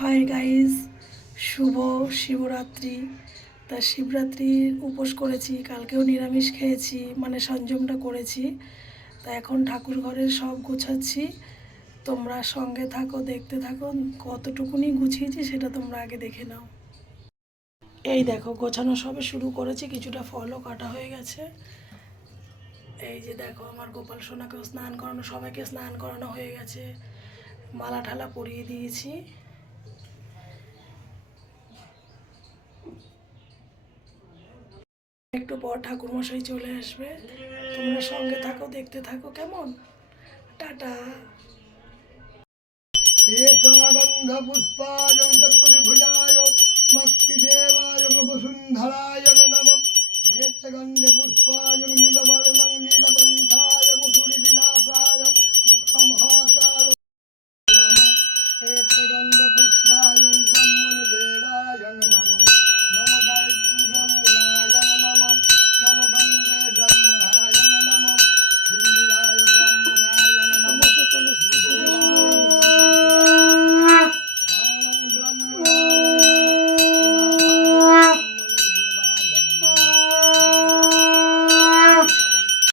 Hi guys, শুভ শিবরাত্রি। তা শিবরাত্রির উপোস করেছি, কালকেও নিরামিষ খেয়েছি, মানে সংযমটা করেছি। তা এখন ঠাকুর ঘরের সব গুছাচ্ছি। তোমরা সঙ্গে থাকো, দেখতে থাকো। কতটুকুনি গুছিয়েছি সেটা তোমরা আগে দেখে নাও। এই দেখো, গোছানো সবে শুরু করেছি, কিছুটা ফলও কাটা হয়ে গেছে। এই যে দেখো, আমার গোপাল সোনাকেও স্নান করানো, সবাইকে স্নান করানো হয়ে গেছে, মালা ঠালা পরিয়ে দিয়েছি। একটু পর ঠাকুরমশাই চলে আসবে, তোমরা সঙ্গে থাকো, দেখতে থাকো। কেমন? টাটা। गंध पुष्पाय चतुर्भुजाय मत्पिदेवाय वसुंधराय नमः। गंधे पुष्पाय नीलवर्णं नीलकंठाय मुसुरी विनाशाय मुखमहाकाल नमः। गंधे पुष्पाय ब्रह्मण देवाय नमः।